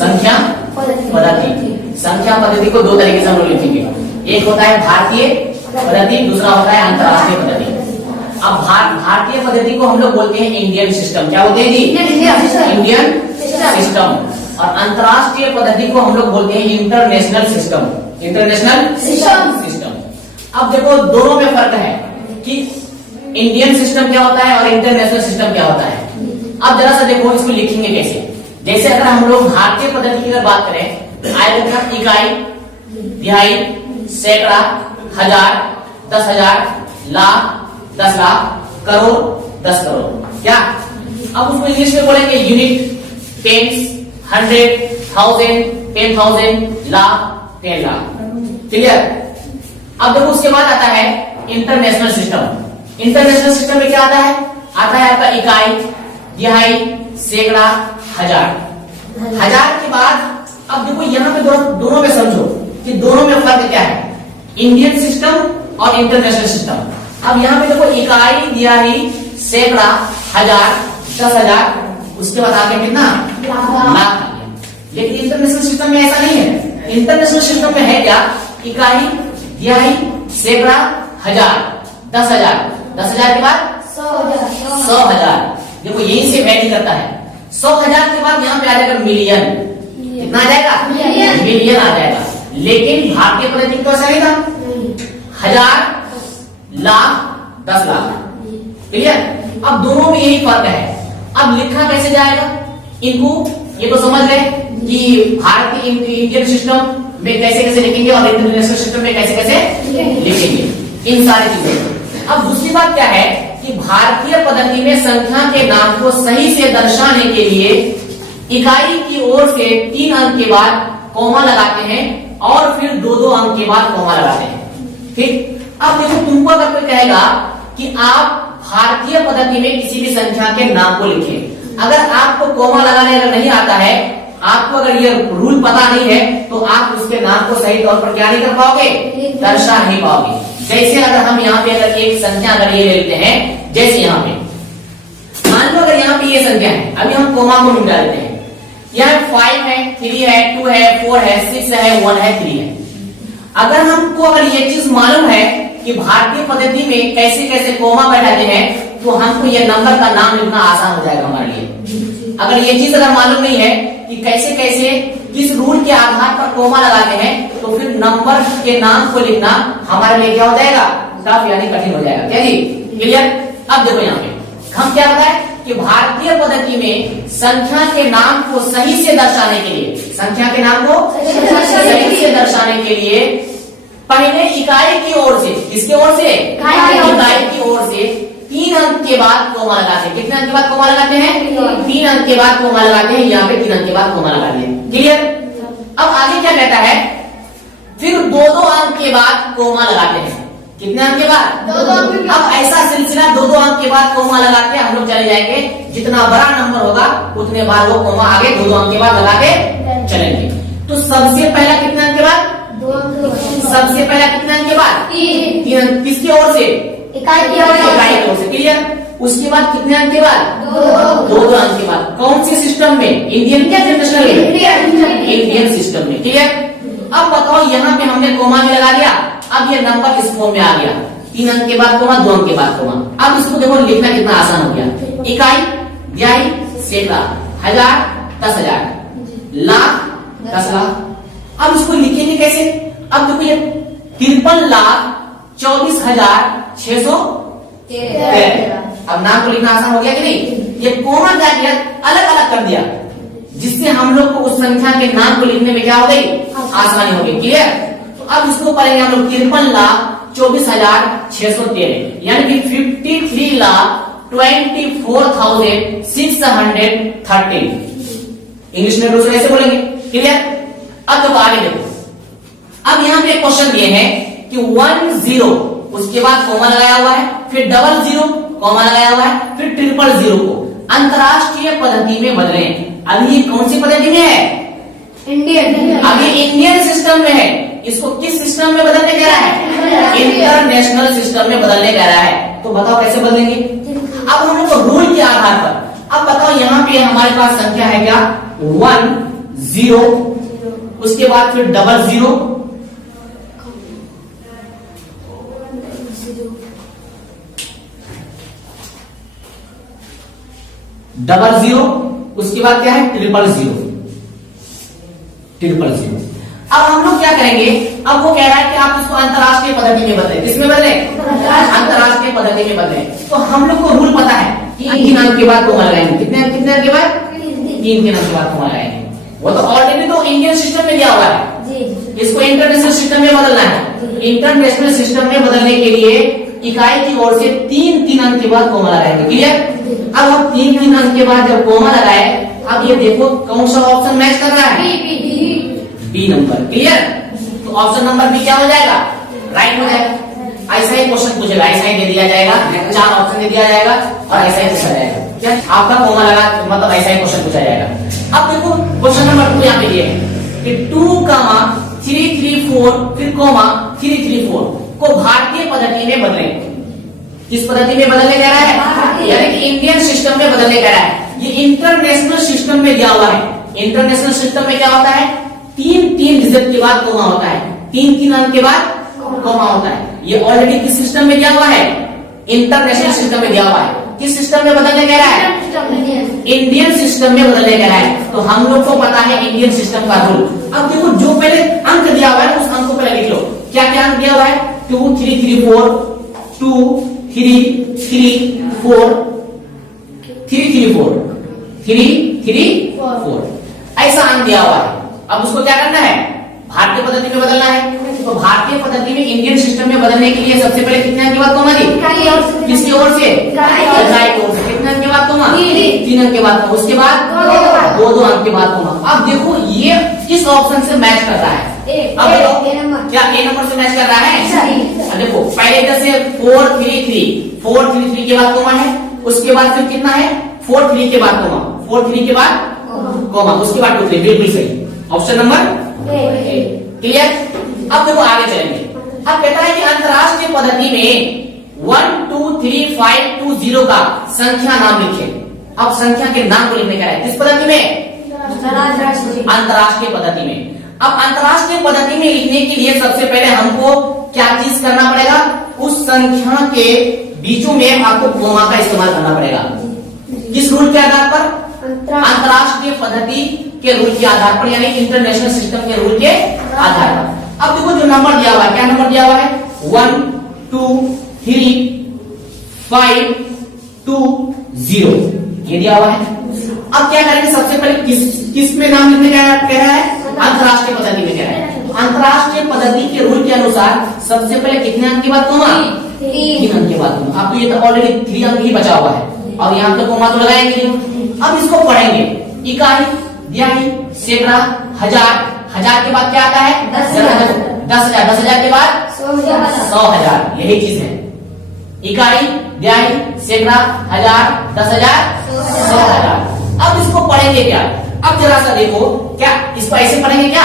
संख्या पद्धति। संख्या पद्धति को दो तरीके से हम लोग लिखेंगे, एक होता है भारतीय पद्धति, दूसरा होता है अंतरराष्ट्रीय पद्धति। अब भारतीय पद्धति को हम लोग बोलते हैं इंडियन सिस्टम। क्या बोलते हैं जी? Indian system. और अंतरराष्ट्रीय पद्धति को हम लोग बोलते हैं इंटरनेशनल सिस्टम। International system. अब देखो दोनों में फर्क है कि इंडियन सिस्टम क्या होता है और इंटरनेशनल सिस्टम क्या होता है। अब जरा सा देखो इसको लिखेंगे कैसे। जैसे अगर हम लोग भारतीय पद्धति की अगर बात करें, आएगा इकाई, तिहाई, सैकड़ा, हजार, 10,000, लाख, 10 लाख, करोड़, 10 करोड़। क्या अब उसको इंग्लिश में बोलेंगे unit, tens, 100, 1000, 10,000, lakh, 10 lakh. Clear? अब देखो उसके बाद आता है इंटरनेशनल सिस्टम। इंटरनेशनल सिस्टम में क्या आता है? आता है आपका इकाई, तिहाई, सैकड़ा, हजार। हजार के बाद अब देखो यहाँ पे दोनों में समझो कि दोनों में फर्क क्या है, इंडियन सिस्टम और इंटरनेशनल सिस्टम। अब यहाँ पे देखो इकाई, तिहाई, सैकड़ा, हजार, 10,000, उसके बाद आगे कितना? लाख। लेकिन इंटरनेशनल सिस्टम में ऐसा नहीं है। इंटरनेशनल सिस्टम में है क्या? इकाई, तिहाई, सैकड़ा, हजार, 10,000, 10,000 के बाद 100,000। देखो यहीं से वैल्यू करता है। 100,000 के बाद यहाँ पे आ जाएगा मिलियन। कितना आ जाएगा? मिलियन आ जाएगा। लेकिन भारतीय पद्धति तो ऐसा नहीं था, हजार, लाख, 10 लाख। क्लियर? अब दोनों में यही फर्क है। अब लिखा कैसे जाएगा इनको, ये तो समझ गए कि भारतीय इंडियन सिस्टम में कैसे कैसे लिखेंगे और इंटरनेशनल सिस्टम में कैसे कैसे लिखेंगे, इन सारी चीजें। अब दूसरी बात क्या है कि भारतीय पद्धति में संख्या के नाम को सही से दर्शाने के लिए इकाई की ओर से 3 अंक के बाद कॉमा लगाते हैं और फिर 2-2 अंक के बाद कॉमा लगाते हैं। ठीक? अब देखो तुमको अगर कोई कहेगा कि आप भारतीय पद्धति में किसी भी संख्या के नाम को लिखें, अगर आपको कॉमा लगाने अगर नहीं आता है, आपको अगर ये रूल पता नहीं है, तो आप उसके नाम को सही तौर पर क्या नहीं कर पाओगे, दर्शा नहीं पाओगे। जैसे अगर हम यहाँ पे अगर एक संख्या अगर ये ले लेते हैं, जैसे यहाँ पे मान लो अगर यहाँ पे ये संख्या है, अभी हम कोमा को मिटा देते हैं। यहाँ 5 है, 3 है, 2 है, 4 है, 6 है, 1 है, 3 है। अगर हमको अगर ये चीज मालूम है कि भारतीय पद्धति में कैसे कैसे कोमा बैठाते हैं, तो हमको ये नंबर का नाम लिखना आसान हो जाएगा हमारे लिए। अगर ये चीज अगर मालूम नहीं है कि कैसे कैसे किस रूल के आधार पर कोमा लगाते हैं, तो फिर नंबर के नाम को लिखना हमारे लिए क्या हो जाएगा, टफ यानी कठिन हो जाएगा। क्या जी? क्लियर? अब देखो यहाँ पे हम क्या बताए कि भारतीय पद्धति में संख्या के नाम को सही से दर्शाने के लिए, संख्या के नाम को सही से दर्शाने के लिए पहले इकाई की ओर से, किसके ओर से? इकाई की ओर से 3 अंक के बाद कोमा लगाते हैं। कितने अंक के बाद कोमा लगाते हैं? 3 अंक के बाद कोमा लगाते हैं। यहाँ पे 3 अंक के बाद कोमा लगाते हैं। क्लियर? अब आगे क्या कहता है, फिर 2-2 अंक के बाद कोमा लगाते हैं। कितने अंक के बाद? 2-2 अंक। अब ऐसा सिलसिला 2-2 अंक के बाद कोमा लगा के हम लोग चले जाएंगे। जितना बड़ा नंबर होगा उतने बार वो कोमा आगे 2-2 अंक के बाद लगा के चलेंगे। तो सबसे पहला कितने अंक के बाद? 2 अंक। सबसे पहला कितने अंक के बाद? 3 अंक। किसकी ओर से? इकाई की ओर से। क्लियर? उसके बाद कितने अंक के बाद? 2-2 अंक के बाद। कौन से सिस्टम में? इंडियन क्या इंटरनेशनल? इंडियन सिस्टम में। क्लियर? अब बताओ यहाँ पे हमने कोमा भी लगा दिया। अब ये नंबर इस फॉर्म में आ गया, 3 अंक के बाद कोमा, 2 अंक के बाद कोमा। अब इसको देखो लिखना कितना आसान हो गया। इकाई, तिहाई, सैकड़ा, हजार, 10,000, लाख, 10 लाख। अब इसको लिखेंगे कैसे? अब देखो ये 53,24,613। अब नाम को लिखना आसान हो गया कि नहीं? ये कोमा क्या किया, अलग अलग कर दिया, जिससे हम लोग को उस संख्या के नाम को लिखने में क्या हो गई, आसानी हो गई। क्लियर? तो अब इसको पढ़ेंगे हम लोग 53,24,613 यानी कि 53,24,613 इंग्लिश में दूसरे ऐसे बोलेंगे। क्लियर? अब तो आगे देखो, अब यहाँ पे क्वेश्चन दिए हैं कि 10 उसके बाद कोमा लगाया हुआ है, फिर 00 कोमा लगाया हुआ है, फिर 000 को अंतरराष्ट्रीय पद्धति में बदले। अभी कौन सी पद्धति में है? इंडियन। अभी इंडियन सिस्टम में है। इसको किस सिस्टम में बदलने कह रहा है? इंटरनेशनल सिस्टम में बदलने कह रहा है। तो बताओ कैसे बदलेंगे? अब हम लोग रूल के आधार पर, अब बताओ यहाँ पे हमारे पास संख्या है क्या? 10 जीरो, उसके बाद फिर डबल जीरो, डबल जीरो, उसके बाद क्या है ट्रिपल जीरो, ट्रिपल जीरो। अब हम लोग क्या करेंगे, अब वो कह रहा है कि आप इसको अंतरराष्ट्रीय पद्धति में बदलें। किसमें बदलें? अंतरराष्ट्रीय पद्धति में बदलें। तो हम लोग को रूल पता है कि 3 अंक के बाद कोमा लगाएंगे। कितने कितने अंक के बाद? 3 अंक के बाद कोमा लगाएंगे। वो तो ऑलरेडी तो इंडियन सिस्टम में दिया हुआ है, इसको इंटरनेशनल सिस्टम में बदलना है। इंटरनेशनल सिस्टम में बदलने के लिए इकाई की ओर से 3 अंक के बाद कोमा लगाएंगे। क्लियर? अब हम 3 अंक के बाद जब कोमा लगाए, अब ये देखो कौन सा ऑप्शन मैच कर रहा है? B number. क्लियर? तो ऑप्शन नंबर बी क्या हो जाएगा? राइट हो जाएगा। ऐसा ही क्वेश्चन पूछेगा, ऐसा ही दे दिया जाएगा, 4 ऑप्शन दे दिया जाएगा और ऐसा ही पूछा जाएगा। क्या आपका कोमा लगा मतलब ऐसा ही क्वेश्चन पूछा जाएगा। अब देखो क्वेश्चन नंबर 2 यहाँ पे दिए है कि 2,334 फिर कोमा 334 को भारतीय पद्धति में बदलें। किस पद्धति में बदलने कह रहा है? यानी कि इंडियन सिस्टम में बदलने कह रहा है। ये इंटरनेशनल सिस्टम में दिया हुआ है। इंटरनेशनल सिस्टम में क्या होता है? 3 डिजिट के बाद कोमा होता है, 3 अंक के बाद कोमा होता है। ये ऑलरेडी किस सिस्टम में दिया हुआ है? इंटरनेशनल सिस्टम में दिया हुआ है। किस सिस्टम में बदलने कह रहा है? इंडियन सिस्टम में बदलने कह रहा है। तो हम लोग को पता है इंडियन सिस्टम का रूल। अब देखो जो पहले अंक दिया हुआ है उस अंक को पहले लिख लो। क्या क्या अंक दिया हुआ है? 2 3 3 4 2 3 3 4 3 3 4 3 3 4 ऐसा अंक दिया हुआ है। अब उसको क्या करना है? भारतीय पद्धति में बदलना है। तो भारतीय पद्धति में इंडियन सिस्टम में बदलने के लिए सबसे पहले कितने अंक के बाद कोमा दी? किसकी ओर से? इकाई की ओर से। कितने अंक के बाद कोमा? 3 अंक के बाद कोमा। उसके बाद 2 अंक के बाद कोमा। अब देखो ये किस ऑप्शन से मैच कर रहा है? अब देखो क्या ए नंबर से मैच कर रहा है? अब देखो पहले इधर से 4 3 3 के बाद कोमा है, उसके बाद फिर कितना है? 4 3 के बाद कोमा, 4 3 के बाद कोमा, उसके बाद 2 3। बिल्कुल सही, ऑप्शन नंबर ए। क्लियर? अब देखो आगे चलेंगे। अब कहता है कि अंतरराष्ट्रीय पद्धति में 1 2 3 5 2 0 का संख्या नाम लिखें। अब संख्या के नाम को लिखने का है किस पद्धति में? अंतरराष्ट्रीय पद्धति में। अब अंतरराष्ट्रीय पद्धति में लिखने के लिए सबसे पहले हमको क्या चीज करना पड़ेगा? उस संख्या के बीचों में आपको कोमा का इस्तेमाल करना पड़ेगा। किस रूल के आधार पर? अंतरराष्ट्रीय पद्धति के रूल के आधार पर, यानी इंटरनेशनल सिस्टम के रूल के आधार पर। अब देखो जो नंबर दिया हुआ है, क्या नंबर दिया हुआ है? 1 2 3 5 2 0 ये दिया हुआ है। अब क्या करेंगे? सबसे पहले किस में नाम लिखने कह रहा है? अंतरराष्ट्रीय पद्धति में कह रहा है। अंतरराष्ट्रीय पद्धति के रूल के अनुसार सबसे पहले कितने अंक के बाद कोमा? 3 अंक के बाद कोमा। अब तो ये तो ऑलरेडी 3 अंक ही बचा हुआ है और यहाँ पे कोमा तो लगाएंगे नहीं। अब इसको पढ़ेंगे। इकाई, दिहाई, सैकड़ा, हजार, हजार के बाद क्या आता है? 10,000, 10,000 के बाद 100,000। यही चीज है। इकाई, दिहाई, सैकड़ा, हजार, 10,000, 100,000। अब इसको पढ़ेंगे क्या? अब जरा सा देखो, क्या इसको ऐसे पढ़ेंगे क्या?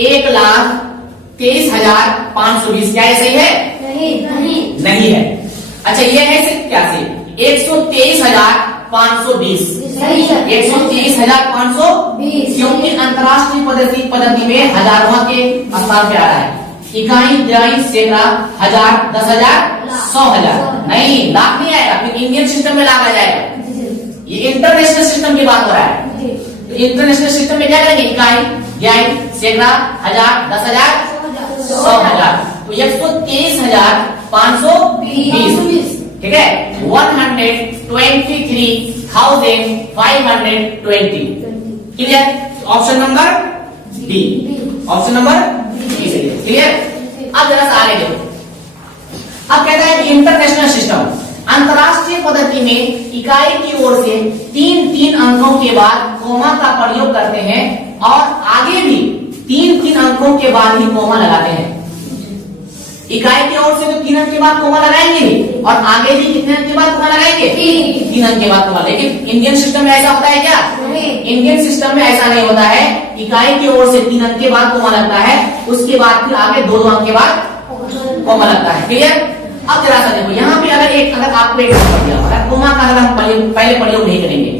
1,23,520 क्या ऐसे ही है? नहीं है। अच्छा ये ऐसे क्या से? 123,520 123,520 क्योंकि अंतरराष्ट्रीय पद्धति में हजारों के स्थान पे आ रहा है। इकाई, दिहाई, सैकड़ा, हजार, 10,000, 100,000 नहीं, लाख नहीं आएगा। फिर इंडियन सिस्टम में लाख आ जाएगा। ये इंटरनेशनल सिस्टम की बात हो रहा है। तो इंटरनेशनल सिस्टम में क्या करेंगे? इकाई, दिहाई, सैकड़ा, हजार, 10,000, 100,000। तो 123,520 ठीक है। 123,520 clear? Option number D, option number D से क्लियर। अब जरा सा आगे देखो। अब कहता है कि इंटरनेशनल सिस्टम अंतरराष्ट्रीय पद्धति में इकाई की ओर से 3 अंकों के बाद कोमा का प्रयोग करते हैं और आगे भी 3 अंकों के बाद ही कोमा लगाते हैं। इकाई की ओर से तो 3 अंक के बाद कोमा लगाएंगे और आगे भी कितने अंक के बाद कोमा लगाएंगे? 3 अंक के बाद कोमा। लेकिन इंडियन सिस्टम में ऐसा होता है क्या? इंडियन सिस्टम में ऐसा नहीं होता है। इकाई की ओर से 3 अंक के बाद कोमा लगता है, उसके बाद फिर आगे 2 अंक के बाद कोमा लगता है। क्लियर? अब जरा सा देखो, यहाँ पे अगर आपको एक नंबर दिया, अगर कोमा का अगर हम पहले प्रयोग नहीं करेंगे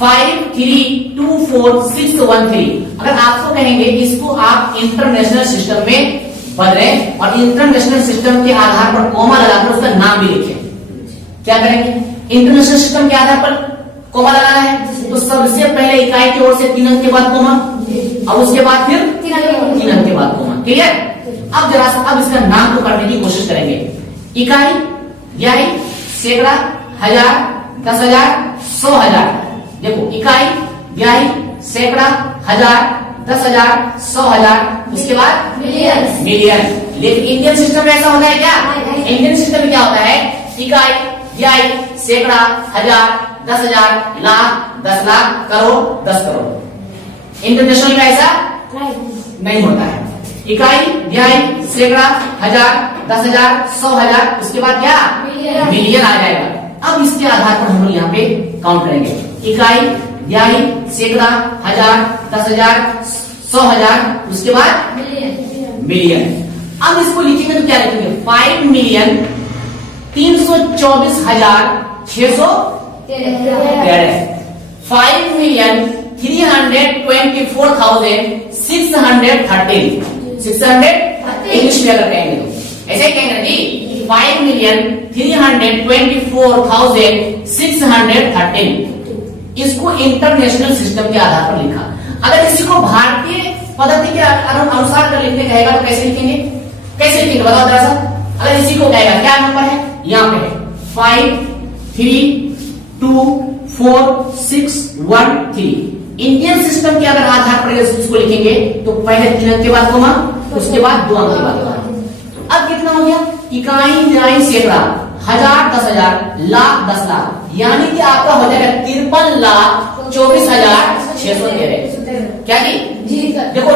532461 अगर आपको कहेंगे इसको आप इंटरनेशनल सिस्टम में बदले और इंटरनेशनल सिस्टम के आधार पर कॉमा लगाकर उसका नाम भी लिखें, क्या करेंगे? इंटरनेशनल सिस्टम के आधार पर कॉमा लगाना है तो सबसे पहले इकाई की ओर से 3 अंक के बाद कॉमा और उसके बाद फिर 3 अंक के बाद कॉमा। क्लियर? अब जरा सा अब इसका नाम को करने की कोशिश करेंगे। इकाई, तिहाई, सैकड़ा, हजार, 10,000, 100,000। देखो इकाई, तिहाई, सैकड़ा, हजार, 10,000, 100,000, उसके बाद मिलियन। लेकिन इंडियन सिस्टम में ऐसा होता है क्या? इंडियन सिस्टम में क्या होता है? इकाई, तिहाई, सैकड़ा, हजार, 10,000, लाख, 10 लाख, करोड़, 10 करोड़। इंटरनेशनल में ऐसा नहीं होता है। इकाई, तिहाई, सैकड़ा, हजार, 10,000, 100,000, उसके बाद क्या? मिलियन आ जाएगा। अब इसके आधार पर हम लोग यहाँ पे काउंट करेंगे। इकाई, तिहाई, सैकड़ा, हजार, 10,000, 100,000, उसके बाद मिलियन। अब इसको लिखेंगे तो क्या लिखेंगे? 5,324,613 5,324,613 इंग्लिश में अगर कहेंगे तो ऐसे ही कहेंगे जी 5,324,613 इसको इंटरनेशनल सिस्टम के आधार पर लिखा। अगर इसी को भारतीय पद्धति के अनुसार कर लिखने कहेगा तो कैसे लिखेंगे? कैसे लिखेंगे बताओ जरा सा। अगर इसी को कहेगा क्या नंबर है? यहाँ पे 5,324,613 इंडियन सिस्टम के अगर आधार पर इसको लिखेंगे तो पहले 3 अंक के बाद कॉमा, उसके बाद 2 अंक के बाद कॉमा। अब कितना हो गया? इकाई, तिहाई, सैकड़ा, हजार, 10,000, लाख, 10 लाख, यानी कि आपका हो जाएगा 53,24,613। क्या जी? देखो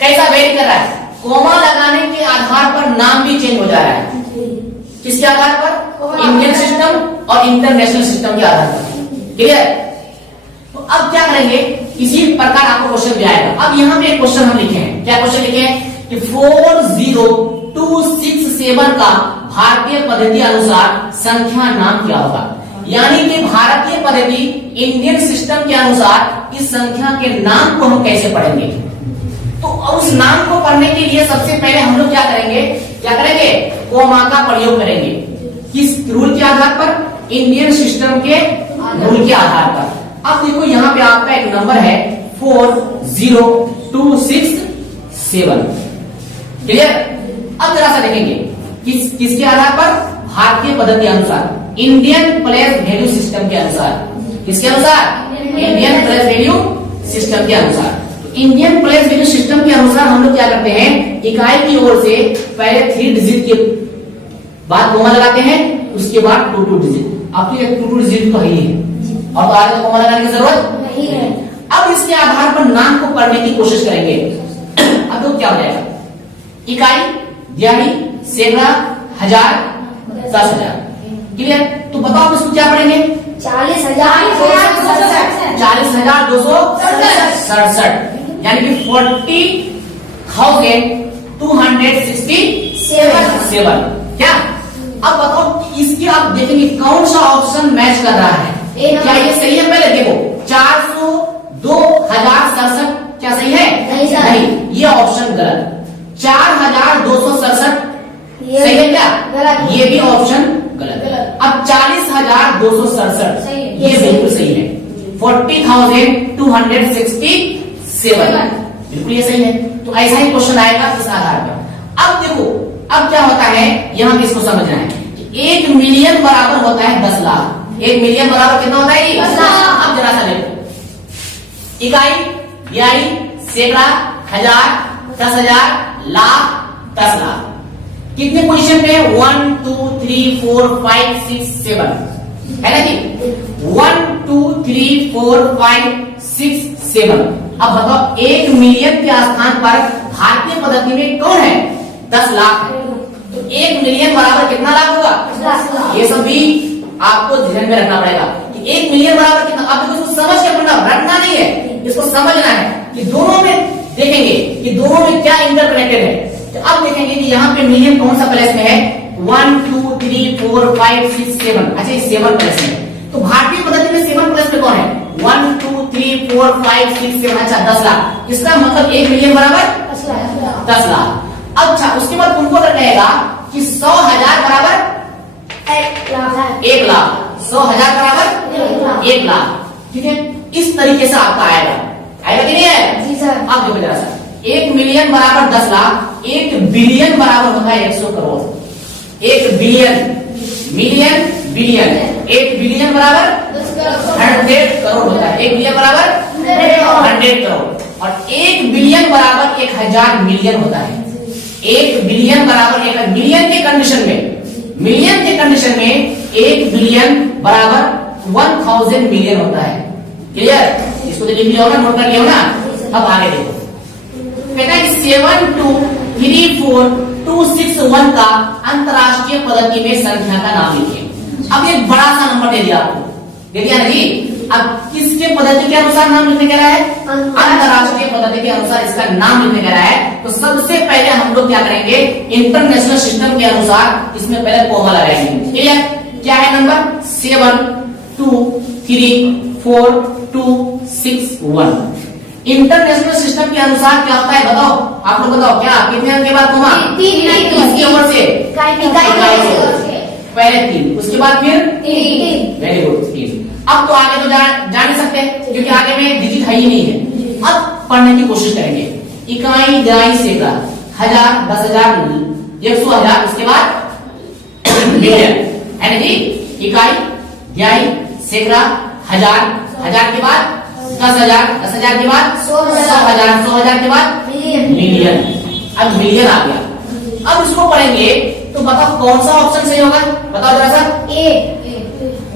कैसा वेरी कर रहा है, कॉमा लगाने के आधार पर नाम भी चेंज हो जा रहा है। किसके आधार पर? इंडियन सिस्टम और इंटरनेशनल सिस्टम के आधार पर। क्लियर? तो अब क्या करेंगे? इसी प्रकार आपको क्वेश्चन भी आएगा। अब यहाँ पे एक क्वेश्चन हम लिखे हैं। क्या क्वेश्चन लिखे हैं कि 40267 का भारतीय पद्धति अनुसार संख्या नाम क्या होगा? यानी कि भारतीय पद्धति इंडियन सिस्टम के अनुसार इस संख्या के नाम को हम कैसे पढ़ेंगे? तो उस नाम को पढ़ने के लिए सबसे पहले हम लोग क्या करेंगे? कॉमा का प्रयोग करेंगे। किस रूल के आधार पर? इंडियन सिस्टम के रूल के आधार पर। अब देखो यहाँ पे आपका एक नंबर है 40267। क्लियर? अब जरा सा देखेंगे किसके आधार पर? भारतीय पद्धति अनुसार, इंडियन प्लेस वैल्यू सिस्टम के अनुसार। किसके अनुसार? इंडियन प्लेस वैल्यू सिस्टम के अनुसार। इंडियन प्लेस वैल्यू सिस्टम के अनुसार हम लोग क्या करते हैं? इकाई की ओर से पहले 3 डिजिट के बाद कॉमा लगाते हैं, उसके बाद 2 डिजिट। अब तो 2 डिजिट तो है ही है और तो आगे कॉमा लगाने की जरूरत नहीं है। अब इसके आधार पर नाम को पढ़ने की कोशिश करेंगे। अब तो क्या हो जाएगा? इकाई, तिहाई, सैकड़ा, हजार, 10,000। क्लियर? तो बताओ इसको क्या पढ़ेंगे? 40,267 यानी कि 40,267। क्या? अब बताओ इसकी आप देखेंगे कौन सा ऑप्शन मैच कर रहा है? क्या ये सही है? पहले देखो 402,067 क्या सही है? नहीं, ये ऑप्शन गलत। 4,267 सही है क्या? ये भी ऑप्शन गलत। अब 40,267 ये बिल्कुल सही है। 40,267 बिल्कुल ये सही है। तो ऐसा ही क्वेश्चन आएगा इस आधार पर। अब देखो अब क्या होता है, यहाँ पे इसको समझना है कि 1 मिलियन बराबर होता है 10 लाख। 1 मिलियन बराबर कितना होता है? 10 लाख। अब जरा सा देखो इकाई, तिहाई, सैकड़ा, हजार, 10,000, लाख, 10 लाख। कितने पोजीशन पे? 1 2 3 4 5 6 7 है ना जी? 1 2 3 4 5 6 7। अब बताओ 1 मिलियन के स्थान पर भारतीय पद्धति में कौन है? 10 लाख है। तो 1 मिलियन बराबर कितना लाख होगा? 10 लाख। ये सब भी आपको ध्यान में रखना पड़ेगा कि 1 मिलियन बराबर कितना। अब इसको समझ के पढ़ना, रटना नहीं है, इसको समझना है कि दोनों में देखेंगे कि दोनों में क्या इंटरकनेक्टेड है। तो अब देखेंगे कि यहाँ पे मिलियन कौन सा प्लेस में है? 1 2 3 4 5 6 7। अच्छा ये 7 प्लेस में। तो भारतीय पद्धति में 7 प्लेस में कौन है? 1 2 3 4 5 6 7 अच्छा 10 लाख। इसका मतलब 1 मिलियन बराबर 10 लाख। अच्छा उसके बाद तुमको अगर कहेगा कि 100,000 बराबर 1 लाख, 100,000 बराबर 1 लाख, ठीक है। इस तरीके से आपका आएगा कि नहीं है? जी सर। आप देखो जरा सा, 1 मिलियन बराबर 10 लाख, 1 बिलियन बराबर होता है 100 crore. 1 billion, million billion, 1 billion बराबर 100 करोड़ होता है। 1 बिलियन बराबर 100 करोड़ और 1 बिलियन बराबर 1000 मिलियन होता है। 1 बिलियन बराबर 1 मिलियन के कंडीशन में, मिलियन के कंडीशन में 1 बिलियन बराबर 1000 मिलियन होता है। क्लियर? इसको तो लिख लिया होगा, नोट कर लिया होगा। अब आगे देखो, कहता है कि 7234261 का अंतरराष्ट्रीय पद्धति में संख्या का नाम लिखिए। अब एक बड़ा सा नंबर दे दिया आपको, दे दिया ना जी। अब किसके पद्धति के अनुसार नाम लिखने कह रहा है? अंतरराष्ट्रीय पद्धति के अनुसार इसका नाम लिखने कह रहा है। तो सबसे पहले हम लोग क्या करेंगे, इंटरनेशनल सिस्टम के अनुसार इसमें पहले कोमा लगाएंगे। क्लियर? क्या है नंबर? 7234261। इंटरनेशनल सिस्टम के अनुसार क्या होता है बताओ, आप लोग बताओ, क्या कितने अंक के बाद कोमा? 3 ओवर से पहले 3, उसके बाद फिर 3। Very good, 3। अब तो आगे तो जान ही सकते हैं क्योंकि आगे में डिजिट है ही नहीं है। अब पढ़ने की कोशिश करेंगे। इकाई, दिहाई, सैकड़ा, 1000, 10,000, 100,000, उसके बाद मिलियन, है ना जी। इकाई, दिहाई, सैकड़ा, 1000, 1000 के बाद 10,000, 10,000 के बाद 100,000, 100,000 के बाद मिलियन। अब मिलियन आ गया। अब इसको पढ़ेंगे तो बताओ कौन सा ऑप्शन सही होगा, बताओ जरा सा। ए।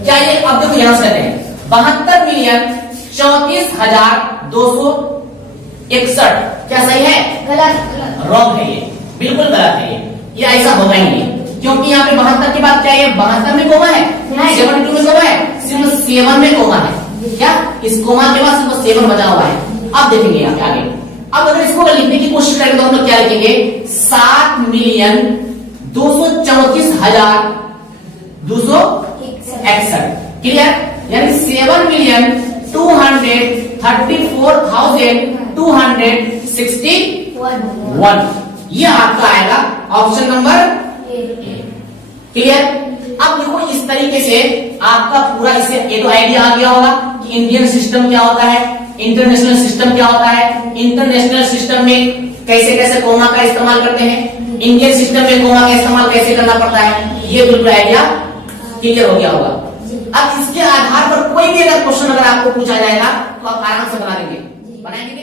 क्या ये, अब देखो यहां से कहते हैं 72 मिलियन 34,261, क्या सही है? गलत। रॉन्ग है, ये बिल्कुल गलत है। ये ऐसा होगा ही नहीं, क्योंकि यहाँ पे 72 के बाद क्या है? 72 में कोमा है, 72 में कोमा है, सिर्फ 7 में कोमा है। क्या इस कोमा के बाद सिर्फ 7 बचा हुआ है। अब देखेंगे यहाँ पे आगे। अब अगर इसको लिखने की कोशिश करेंगे तो हम लोग क्या लिखेंगे? 7,264,261। क्लियर? यानी 7,234,261। ये आपका आएगा ऑप्शन नंबर ए। क्लियर? अब देखो इस तरीके से आपका पूरा, इससे ये तो आइडिया आ गया होगा कि इंडियन सिस्टम क्या होता है, इंटरनेशनल सिस्टम क्या होता है, इंटरनेशनल सिस्टम में कैसे कैसे कोमा का इस्तेमाल करते हैं, इंडियन सिस्टम में कोमा का इस्तेमाल कैसे करना पड़ता है, ये बिल्कुल आइडिया क्लियर हो गया होगा। अब इसके आधार पर कोई भी अगर क्वेश्चन अगर आपको पूछा जाएगा तो आप आराम से बना लेंगे, बनाएंगे।